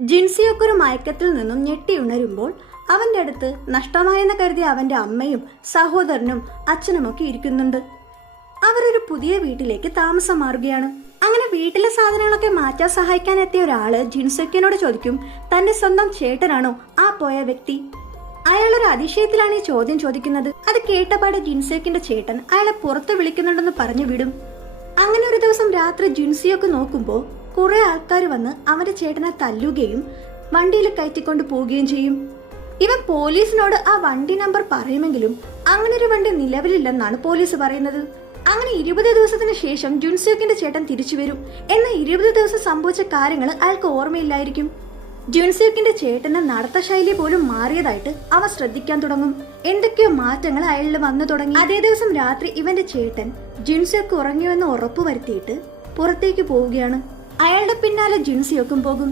ജിൻസിയൊക്കെ ഒരു മയക്കത്തിൽ നിന്നും ഞെട്ടിയുണരുമ്പോൾ അവന്റെ അടുത്ത് നഷ്ടമായെന്ന് കരുതിയ അവന്റെ അമ്മയും സഹോദരനും അച്ഛനുമൊക്കെ ഇരിക്കുന്നുണ്ട്. അവരൊരു പുതിയ വീട്ടിലേക്ക് താമസം മാറുകയാണ്. അങ്ങനെ വീട്ടിലെ സാധനങ്ങളൊക്കെ മാറ്റാൻ സഹായിക്കാൻ എത്തിയ ഒരാള് ജിൻസൊക്കിനോട് ചോദിക്കും, തന്റെ സ്വന്തം ചേട്ടനാണോ ആ പോയ വ്യക്തി? അയാളൊരു അതിശയത്തിലാണ് ഈ ചോദ്യം ചോദിക്കുന്നത്. അത് കേട്ടപാടെ ജിൻസോക്കിന്റെ ചേട്ടൻ അയാളെ പുറത്ത് വിളിക്കുന്നുണ്ടെന്ന് പറഞ്ഞു വിടും. അങ്ങനെ ഒരു ദിവസം രാത്രി ജിൻസിയൊക്കെ നോക്കുമ്പോൾ കുറെ ആൾക്കാർ വന്ന് അവന്റെ ചേട്ടനെ തല്ലുകയും വണ്ടിയിൽ കയറ്റിക്കൊണ്ട് പോവുകയും ചെയ്യും. ഇവൻ പോലീസിനോട് ആ വണ്ടി നമ്പർ പറയുമെങ്കിലും അങ്ങനെ ഒരു വണ്ടി നിലവിലില്ലെന്നാണ് പോലീസ് പറയുന്നത്. അങ്ങനെ 20 ദിവസത്തിന് ശേഷം ജുൻസിയോക്കിന്റെ ചേട്ടൻ തിരിച്ചു വരും. എന്നാൽ 20 ദിവസം സംഭവിച്ച കാര്യങ്ങൾ അയാൾക്ക് ഓർമ്മയില്ലായിരിക്കും. ജുൻസിയോക്കിന്റെ ചേട്ടന്റെ നടത്ത ശൈലി പോലും മാറിയതായിട്ട് അവൻ ശ്രദ്ധിക്കാൻ തുടങ്ങും. എന്തൊക്കെയോ മാറ്റങ്ങൾ അയാളിൽ വന്നു തുടങ്ങി. അതേ ദിവസം രാത്രി ഇവന്റെ ചേട്ടൻ ജുൻസിയോക്ക് ഉറങ്ങിയെന്ന് ഉറപ്പുവരുത്തിയിട്ട് പുറത്തേക്ക് പോവുകയാണ്. അയാളുടെ പിന്നാലെ ജിൻസിയൊക്കും പോകും.